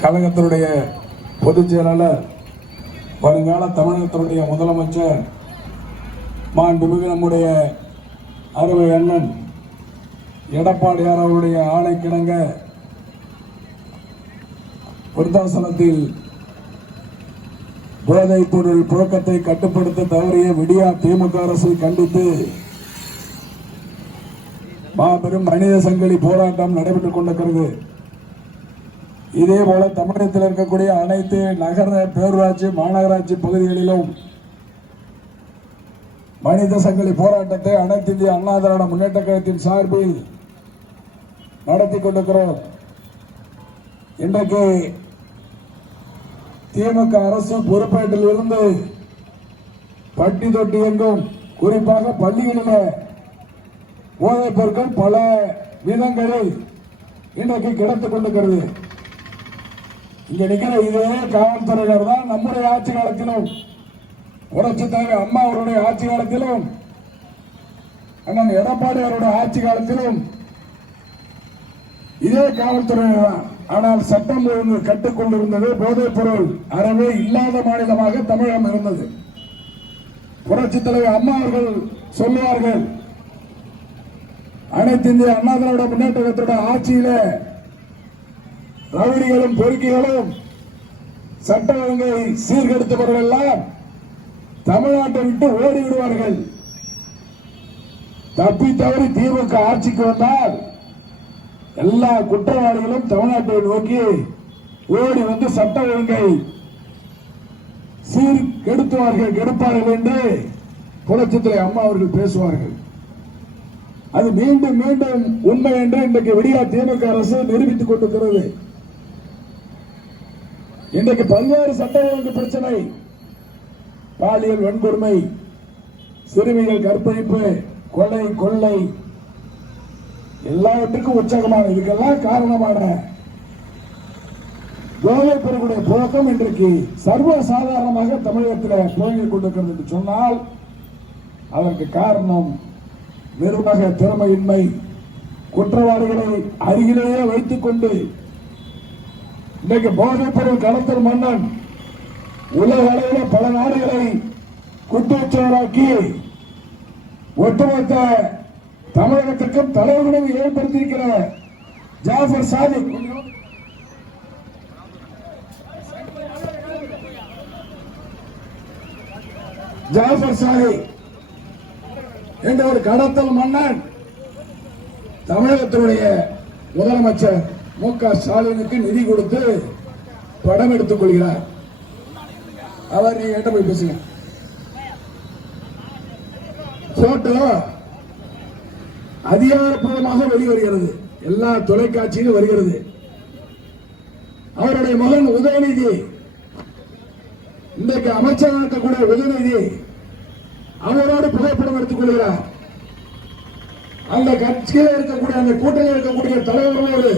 கழகத்தினுடைய பொதுச் செயலாளர் வருங்கால தமிழகத்தினுடைய முதலமைச்சர் மாண்புமிகு நம்முடைய அறுவை அண்ணன் எடப்பாடியார் அவருடைய ஆணைக்கிணங்க விருத்தாசனத்தில் போதைப் பொருள் புழக்கத்தை கட்டுப்படுத்த தவறிய விடியா திமுக அரசை கண்டித்து மாபெரும் மனித சங்கிலி போராட்டம் நடைபெற்றுக் கொண்டிருக்கிறது. இதே போல தமிழகத்தில் இருக்கக்கூடிய அனைத்து நகர பேரூராட்சி மாநகராட்சி பகுதிகளிலும் மனித சங்கிலி போராட்டத்தை அனைத்து இந்திய அண்ணா திராவிட முன்னேற்ற கழகத்தின் சார்பில் நடத்தி கொண்டிருக்கிறோம். இன்றைக்கு திமுக அரசு பொறுப்பேட்டில் இருந்து பட்டி தொட்டி எங்கும் குறிப்பாக பள்ளிகளில் போதைப் பொருட்கள் பல விதங்களில் இன்றைக்கு கிடத்துக் கொண்டிருக்கிறது. இங்க நிக்கிற இதே காவல்துறையினர் தான் நம்முடைய ஆட்சி காலத்திலும் புரட்சி தலைவர் அம்மா அவருடைய ஆட்சி காலத்திலும் அண்ணன் எடப்பாடி அவருடைய ஆட்சி காலத்திலும். இதே காவல்துறையினர் தான். ஆனால் சட்டம் ஒழுங்கு கட்டுக்கொண்டிருந்தது போதைப் பொருள் அறவே இல்லாத மாநிலமாக தமிழகம் இருந்தது. புரட்சி தலைவர் அம்மா அவர்கள் சொல்லுவார்கள் அனைத்து இந்திய அண்ணா திராவிட முன்னேற்றத்தோட ஆட்சியில ரவுடிகளும் பொறுக்கிகளும் சட்ட ஒழுங்கை சீர்கெடுத்தவர்கள் எல்லாம் தமிழ்நாட்டை விட்டு ஓடி விடுவார்கள். தப்பி தவறி திமுக ஆட்சிக்கு வந்தால் எல்லா குற்றவாளிகளும் தமிழ்நாட்டை நோக்கி ஓடி வந்து சட்ட ஒழுங்கை சீர்கெடுத்துவார்கள் கெடுப்பார்கள் என்று புரட்சித்துறை அம்மா அவர்கள் பேசுவார்கள். அது மீண்டும் மீண்டும் உண்மை என்று இன்றைக்கு விடியா திமுக அரசு நிரூபித்துக் கொண்டிருக்கிறது. இன்றைக்கு பல்வேறு சட்ட ஒழுங்கு பிரச்சனை பாலியல் வன்கொடுமை சிறுமிகள் கற்பழிப்பு கொலை கொள்ளை எல்லாவற்றுக்கும் உற்சாகமான இதுக்கெல்லாம் காரணமான போதைப் பொருளுடைய புழக்கம் இன்றைக்கு சர்வ சாதாரணமாக தமிழகத்தில் புழங்கிக் கொண்டிருக்கிறது என்று சொன்னால் அதற்கு காரணம் நிர்வாக திறமையின்மை. குற்றவாளிகளை அருகிலேயே வைத்துக் கொண்டு இன்றைக்கு போதைப் பொருள் கடத்தல் மன்னன் உலக அளவில் பல நாடுகளை குற்றச்சாராக்கி ஒட்டுமொத்த தமிழகத்திற்கும் தலைவர்களும் ஏற்படுத்தியிருக்கிற ஜாஃபர் சாதிக். ஜாஃபர் சாஹி என்ற ஒரு கடத்தல் மன்னன் தமிழகத்தினுடைய முதலமைச்சர். மு க. ஸ்டாலினுக்கு நிதி கொடுத்து படம் எடுத்துக் கொள்கிறார். அவர் நீங்க என்கிட்ட போய் பேசுங்க. போட்டோ அதிகாரப்பூர்வமாக வெளிவருகிறது. எல்லா தொலைக்காட்சியிலும் வருகிறது. அவருடைய மகன் உதயநிதி. இன்றைக்கு அமைச்சராக இருக்கக்கூடிய உதயநிதி அவரோடு புகைப்படம் எடுத்துக் கொள்கிறார். அந்த கட்சியில் இருக்கக்கூடிய அந்த கூட்டணியில் இருக்கக்கூடிய தலைவர்களோடு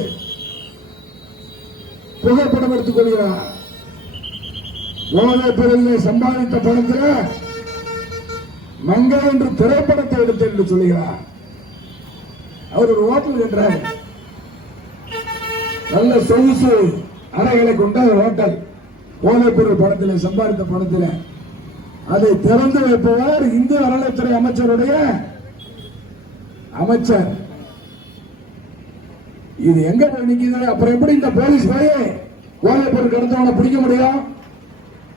புகைப்படம் எடுத்துக் கொள்கிறார் போதை பிறகு சம்பாதித்த பணத்தில் மங்கள் என்று திரைப்படத்தை எடுத்து என்று சொல்கிறார். அவர் ஒரு ஹோட்டல் என்றார். நல்ல சொகுசு அறைகளை கொண்ட ஒரு ஹோட்டல். போதைப் பொருள் படத்தில் சம்பாதித்த படத்தில் அதை திறந்து வைப்பவர் இந்து அறநிலைத்துறை அமைச்சருடைய அமைச்சர். இது எங்க போய் அப்புறம் எப்படி இந்த போலீஸ் போய் போதைப் பொருள் கடந்தவனை பிடிக்க முடியும்?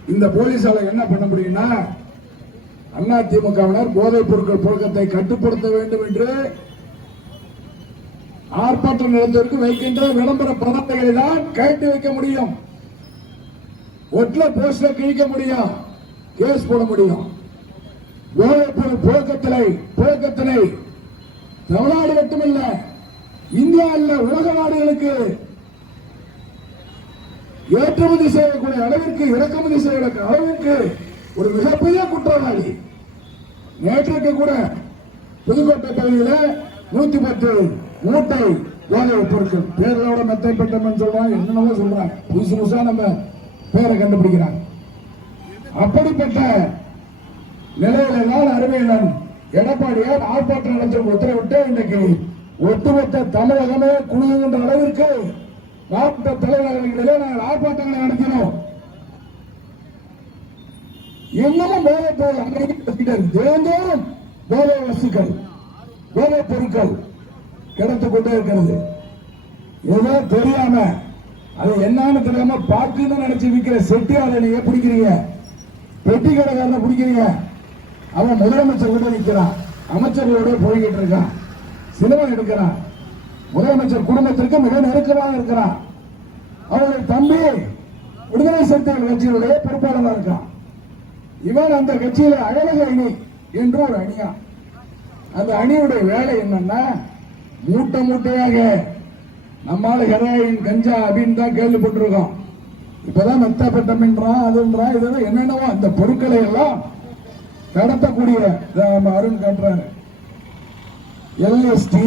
இந்த போலீஸால என்ன பண்ண முடியும்னா அண்ணா திமுகவினர் போதைப் பொருட்கள் புழக்கத்தை கட்டுப்படுத்த வேண்டும் என்று ஆர்ப்பாட்டம் நடத்துவதற்கு வைக்கின்ற விளம்பர பதாகைகளை தான் கட்டி வைக்க முடியும். ஒட்ல போஸ்ட கிழிக்க முடியும். கேஸ் போட முடியும். போதைப் பொருள் புழக்கத்தினை புழக்கத்தினை தமிழ்நாடு மட்டுமில்லை இந்தியா இல்ல உலக நாடுகளுக்கு ஏற்றுமதி செய்யக்கூடிய அளவிற்கு இறக்குமதி செய்யக்கூடிய அளவிற்கு ஒரு மிகப்பெரிய குற்றவாளி. நேற்றுக்கு கூட புதுக்கோட்டை பகுதியில் நூத்தி பத்து மூட்டை போதை பொருட்கள் பேர்களோட மெத்தை பெட்டம் சொல்றாங்க என்னென்னவோ சொல்றாங்க. புதுசு புதுசா நம்ம பேரை கண்டுபிடிக்கிறாங்க. அப்படிப்பட்ட நிலையில தான் அருமையினன் எடப்பாடியார் ஆர்ப்பாட்டம் நடத்த உத்தரவிட்டு இன்னைக்கு ஒட்டுமொத்த தமிழகமே குழுகின்ற அளவிற்கு மாவட்ட தலைநகரங்களிலே நாங்கள் ஆர்ப்பாட்டங்களை நடத்தினோம். இன்னமும் போதைப் பொருள் அங்கேயும் தினந்தோறும் போதை வஸ்துக்கள் போதைப் பொருட்கள் கிடைத்து கொண்டே இருக்கிறது. ஏதோ தெரியாம அது என்னன்னு தெரியாம பாக்குன்னு நினைச்சு விற்கிற செட்டியாரை நீங்க பிடிக்கிறீங்க? பெட்டி கடைக்காரனை பிடிக்கிறீங்க. அவன் முதலமைச்சர் கூட நிற்கிறான் அமைச்சர்களோட போய்கிட்டு இருக்கான். சினிமா எடுக்கிறான் முதலமைச்சர் குடும்பத்திற்கு மிக நெருக்கமாக இருக்கிறான் அவருடைய தம்பி விடுதலை சிறுத்தைகள் கட்சியினுடைய பொறுப்பாளராக இருக்கான் இவன் அந்த கட்சியில அழகு அணி என்று ஒரு அணியா. அந்த அணியுடைய வேலை என்னன்னா மூட்டை மூட்டையாக நம்மால ஹெராயின் கஞ்சா அப்படின்னு தான் கேள்விப்பட்டிருக்கோம். இப்பதான் மெத்தப்பட்டம்ன்றான் அதுன்றான் இதெல்லாம் என்னென்னவோ அந்த பொருட்களை எல்லாம் கடத்தக்கூடிய இதை நம்ம அருண் காட்டுறாரு. எல்எஸ்டி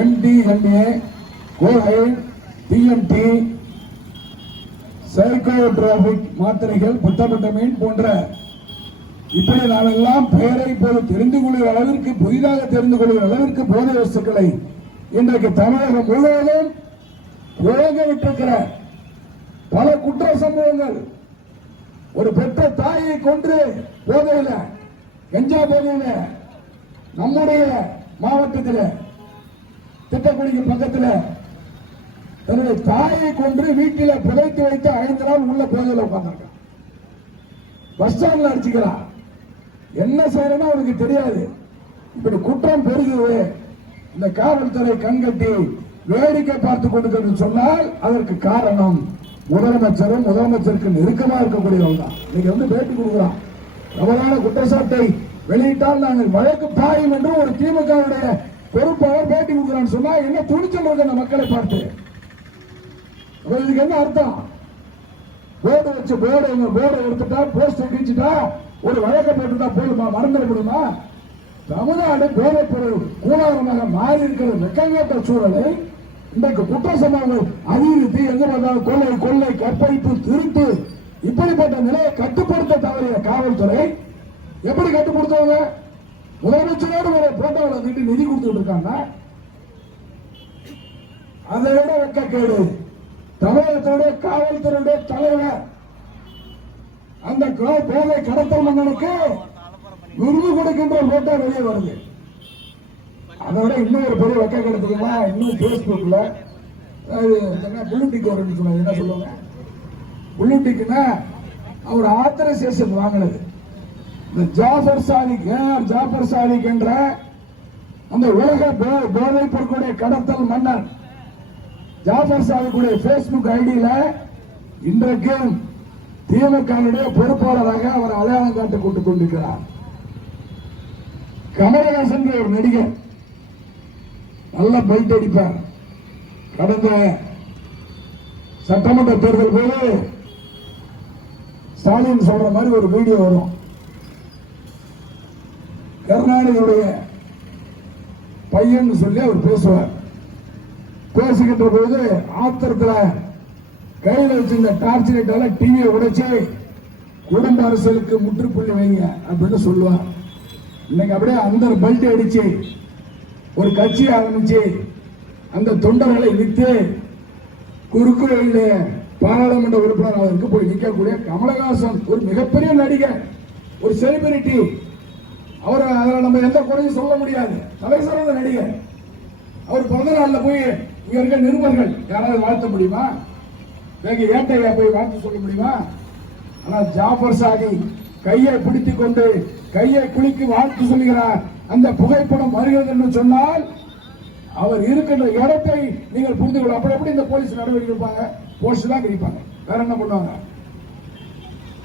எம்டிஎம்ஏ கோஹை டிஎம்டி சைக்கோட்ராபிக் மாத்திரைகள் புத்தப்பட்டமீன் போன்ற இப்படி நாமெல்லாம் பெயரை இப்போது தெரிந்து கொள்கிற அளவிற்கு புதிதாக தெரிந்து கொள்கிற அளவிற்கு போதை வஸ்துக்களை இன்றைக்கு தமிழகம் முழுவதும் புழங்க விட்டிருக்கிற பல குற்ற சம்பவங்கள். ஒரு பெற்ற தாயை கொன்று போதையில கஞ்சா போதையில நம்முடைய மாவட்டத்தில் திட்டக்குடிக்கு பக்கத்தில் தன்னுடைய தாயை கொன்று வீட்டில புதைத்து வைத்து ஐந்து நாள் உள்ள போதையில உட்கார்ந்திருக்கான். பஸ் ஸ்டாண்ட்ல அடிச்சுக்கிறான். என்ன செய்யறேன்னு அவனுக்கு தெரியாது. இப்படி குற்றம் பெருகுது. இந்த காவல்துறை கண்கட்டி வேடிக்கை பார்த்து கொண்டிருக்கிறது சொன்னால் அதற்கு காரணம் முதலமைச்சரும் முதலமைச்சருக்கு நெருக்கமா இருக்கக்கூடியவங்க தான். இன்னைக்கு வந்து பேட்டி கொடுக்குறான். தவறான குற்றச்சாட்டை வெளியிட்டால் நாங்கள் வழக்கு பாயும் என்று ஒரு திமுகவுடைய பொறுப்பாளர் பேட்டி கொடுக்குறான்னு சொன்னா என்ன துணிச்சல் இருக்கு அந்த மக்களை பார்த்து. இதுக்கு என்ன அர்த்தம்? போர்டு வச்சு போர்டு எங்க போர்டு எடுத்துட்டா போஸ்ட் கிழிச்சிட்டா ஒரு வழக்கை போட்டுட்டா போதுமா? மறந்துட முடியுமா? தமிழ்நாடு போதை பொருள் கூடாரமாக மாறி இருக்கிற மெக்கங்கேற்ற சூழலை இன்றைக்கு குற்ற சம்பவங்கள் அதிகரித்து எங்க பார்த்தாலும் கொள்ளை கொள்ளை கற்பழிப்பு திருட்டு இப்படிப்பட்ட நிலையை கட்டுப்படுத்த தவறிய காவல்துறை எப்படி கட்டுப்படுத்துவாங்க முதலமைச்சரோடு ஒரு போட்டோவில் வந்துட்டு நிதி கொடுத்துட்டு இருக்காங்க அதை விட வெக்கக்கேடு. தமிழகத்தினுடைய காவல்துறையுடைய தலைவர் அந்த கோ- போதை கடத்தல் மன்னனுக்கு விருது கொடுக்கின்ற போட்டோ வெளியே வருது. அதை விட இன்னும் ஒரு பெரிய வெக்க கிடைச்சதுன்னா இன்னும் பேஸ்புக்ல புள்ளுட்டிக்கு வரும்னு என்ன சொல்லுவாங்க? புள்ளுட்டிக்குன்னா அவர் ஆத்தரைசேஷன் வாங்கினது. இந்த ஜாஃபர் சாதிக் ஏஆர் ஜாஃபர் சாதிக் என்ற அந்த உலக போ- போதைப் பொருட்களுடைய கடத்தல் மன்னர் ஜாஃபர் சாதிக்குடைய பேஸ்புக் ஐடியில இன்றைக்கு திமுகவுடைய பொறுப்பாளராக அவர் அடையாளம் காட்டி கொண்டு கொண்டிருக்கிறார். கமலஹாசன் ஒரு நடிகர் நல்ல பைட் அடிப்பார். கடந்த சட்டமன்ற தேர்தல் போது ஸ்டாலின் சொல்ற மாதிரி ஒரு வீடியோ வரும். கருணாநிதியுடைய பையன் சொல்லி அவர் பேசுவார். பேசுகின்ற பொழுது ஆத்திரத்தில் கையில் வச்சிருந்த டார்ச் லைட்டால டிவியை உடைச்சு குடும்ப அரசியலுக்கு முற்றுப்புள்ளி வைங்க அப்படின்னு சொல்லுவார். இன்னைக்கு அப்படியே அந்த பெல்ட் அடிச்சு ஒரு கட்சி ஆரம்பிச்சு அந்த தொண்டர்களை வித்து குறுக்கு வழியில பாராளுமன்ற உறுப்பினர் அவருக்கு போய் நிற்கக்கூடிய கமலஹாசன் ஒரு மிகப்பெரிய நடிகர் ஒரு செலிபிரிட்டி அவர் நம்ம எந்த குறையும் சொல்ல முடியாது. தலை சிறந்த நடிகர். அவர் பிறந்த நாளில் போய் இங்க இருக்க நிருபர்கள் யாராவது வாழ்த்த முடியுமா? வேக ஏட்டையா போய் வாழ்த்து சொல்ல முடியுமா? ஆனா ஜாஃபர் சாகி கையை பிடித்து கொண்டு கையை குளிக்கு வாழ்த்து சொல்கிறார் அந்த புகைப்படம் வருகிறது என்று சொன்னால் அவர் இருக்கின்ற இடத்தை நீங்கள் புரிந்து கொள்ள அப்படி எப்படி இந்த போலீஸ் நடவடிக்கை எடுப்பாங்க? போஸ்ட் தான் கிடைப்பாங்க வேற என்ன பண்ணுவாங்க?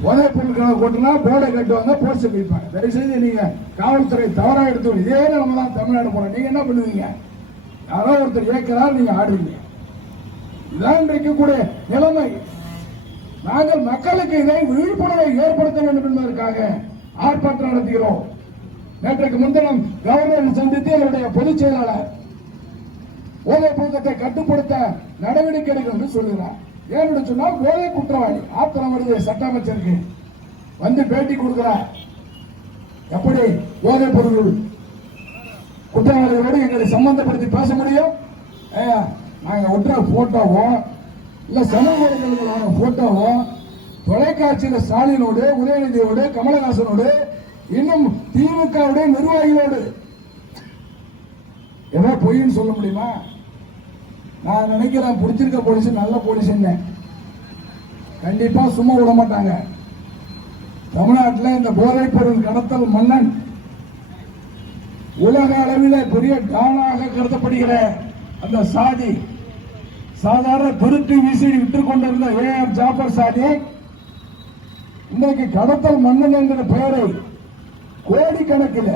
போதை பொருட்களை கொண்டுனா போர்டை கட்டுவாங்க போஸ்டர் வைப்பாங்க தயவு செய்து நீங்க காவல்துறை தவறா எடுத்து இதே நம்ம தான் தமிழ்நாடு போறோம். நீங்க என்ன பண்ணுவீங்க? யாரோ ஒருத்தர் இயக்கிறார் நீங்க ஆடுவீங்க இதான் இருக்கக்கூடிய நிலைமை. நாங்கள் மக்களுக்கு இதை விழிப்புணர்வை ஏற்படுத்த வேண்டும் என்பதற்காக ஆர்ப்பாட்டம் நடத்துகிறோம். நேற்றைக்கு முன்தினம் கவர்னர் சந்தித்து அவருடைய பொதுச் செயலாளர் போதை பழக்கத்தை கட்டுப்படுத்த நடவடிக்கை எடுக்கணும் சொல்லுகிறார். ஏன்னு சொன்னால் போதை குற்றவாளி ஆத்திரம் வருது சட்ட அமைச்சருக்கு வந்து பேட்டி கொடுக்கிறார். எப்படி? போதை பொருள் குற்றவாளிகளோடு எங்களை சம்பந்தப்படுத்தி பேச முடியும்? நாங்கள் ஒட்டுற போட்டோவோ இல்லை சமூக ஊடகங்களான போட்டோவோ தொலைக்காட்சியில் ஸ்டாலினோடு உதயநிதியோடு கமலஹாசனோடு இன்னும் திமுகவுடைய நிர்வாகிகளோடு. ஏதோ பொய்ன்னு சொல்ல முடியுமா? நான் நினைக்கிறேன் பிடிச்சிருக்க போலீஸ் நல்ல போலீஸ் கண்டிப்பா சும்மா விட மாட்டாங்க. தமிழ்நாட்டில் இந்த போதைப் பொருள் கடத்தல் மன்னன் உலக அளவில் பெரிய டானாக கருதப்படுகிற அந்த சாதி. சாதாரண திருட்டு வீசி விட்டுக் கொண்டிருந்த ஏ ஆர் ஜாஃபர் சாதி இன்னைக்கு கடத்தல் மன்னன் என்கிற பெயரை கோடிக்கணக்கில்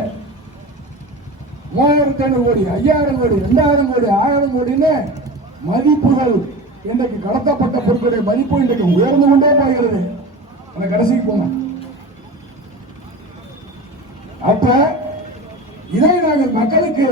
மூவாயிரத்தி ஐநூறு கோடி ஐயாயிரம் கோடி ரெண்டாயிரம் கோடி ஆயிரம் கோடின்னு மதிப்புகள் இன்றைக்கு கடத்தப்பட்ட பொருட்களுடைய மதிப்பு இன்றைக்கு உயர்ந்து கொண்டே போகிறது. அந்த கடைசிக்கு போங்க அப்ப இதை நாங்கள் மக்களுக்கு